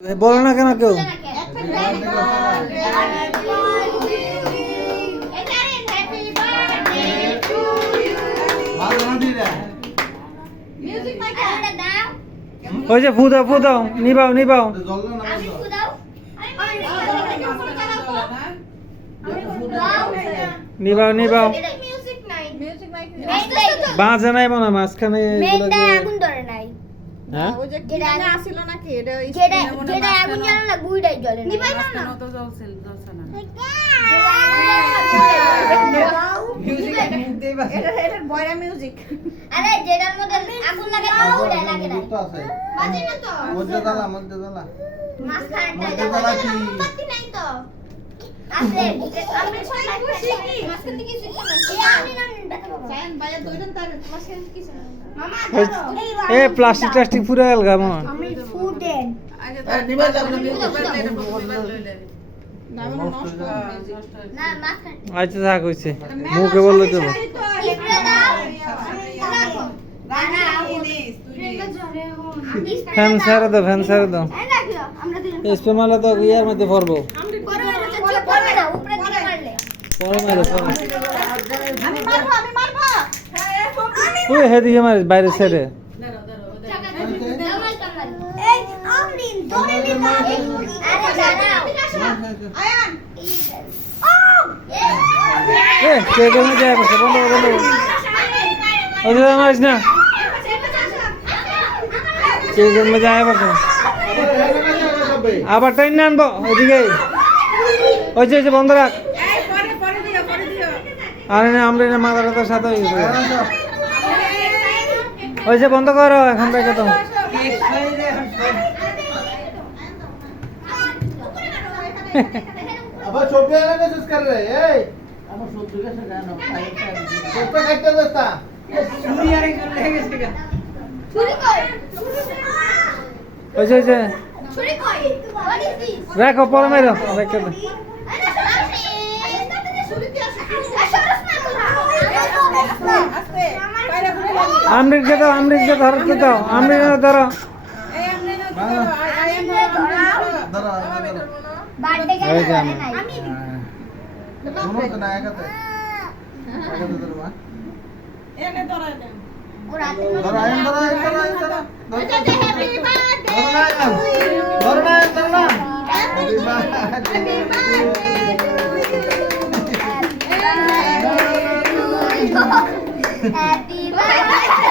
বলো না কেন কেউ? ওই যে ফু দাও নিবাও নিবাও বাজে নাই মনে হয় মাঝখানে হ্যাঁ প্লাস্টিক পুরো গেল মনে আচ্ছা থাক হয়েছে মুখে বললো তো ফ্যান সারা দাও স্প্রে মারলে তো ইয়ার মধ্যে পড়বো ওই হেদিকে মারিস বাইরের সাইডে মারিস না আবার টাইম না আনবো ওইদিকে ওই যে বন্ধ রাখ আরে না আমরা না মাথাটার সাথে ওই যে বন্ধ করো এখন থেকে তো আবার ছোট এলা মেসেজ কর রে এই আমার ছোট গেছে জানো ছোট কাটতে দস্তা চুরি আরে লেগে গেছে গা চুরি কই ওই যে চুরি কই হোয়াট ইজ দিস রাখো পরে মেরো রেখে দাও আমরিক দাও ধরতে দাও আমরিক ধরো বার্থডে এই যে গেল আমি শোনো তো না একাতে ধরো এনে ধরা দেন ওরা ধরো হ্যাপি বার্থডে ধরো হ্যাপি বার্থডে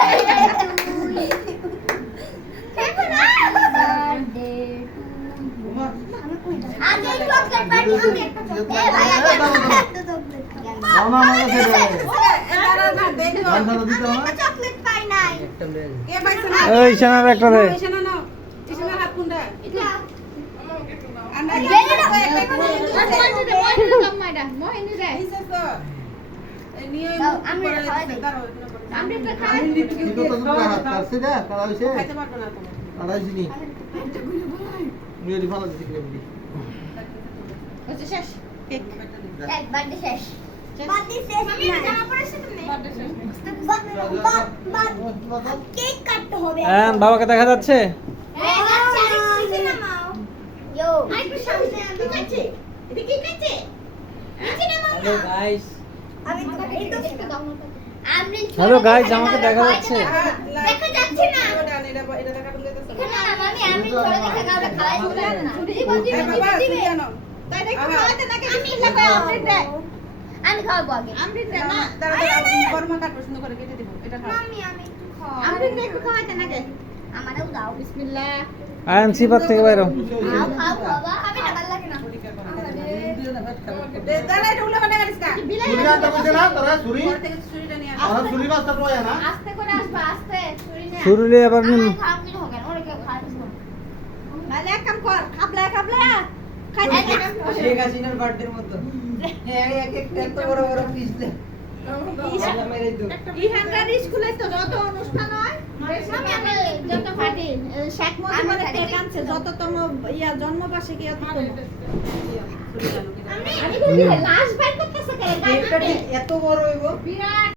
আগে চকলেট পার্টি আমি একটা চকলেট এ ভাই আগে একটা চকলেট পাই নাই এই সোনার একটা দে বাবাকে দেখা যাচ্ছে হ্যালো গাইস আমাকে দেখা যাচ্ছে দেখা যাচ্ছে না মামি আমি ছোট দেখে কাউকে খাওয়াই দিলাম না তাই দেখো খাওয়াতে নাকি বিসমিল্লাহ কই আমৃত দে আমি খাওয়াবো আগে আমৃত দে না গরম কাট প্রশ্ন করে কেটে দিব এটা খাও মামি আমি একটু খাওয়া আমৃত দে একটু খাওয়াতে নাকি আমারও দাও বিসমিল্লাহ আই এম সিপার থেকে বাইরো খাও বাবা আমি না ভালো লাগে না দাদা এটা উল্টা বানা করিস না চুরিটা তো বুঝে না তোরা চুরি থেকে চুরিটা নিয়ে আর চুরি রাস্তা তো হয় না আস্তে করে আসবা আস্তে চুরি না শুরুলে আবার খাও কি হবে ওরে কেউ খায় না নালে এক কাম কর খাবলা খাই শেখ হাসিনার বার্থডের মতো এক এত বড় বড় পিস দে ইহানকার স্কুলে তো যত অনুষ্ঠান হয় মামি আমি যত পার্টি শেখ মুজিবের কেক আনছে যততম ইয়া জন্মবার্ষিকী আমি লাস্ট বাইট করতেছে কে এত বড় হইব বিরাট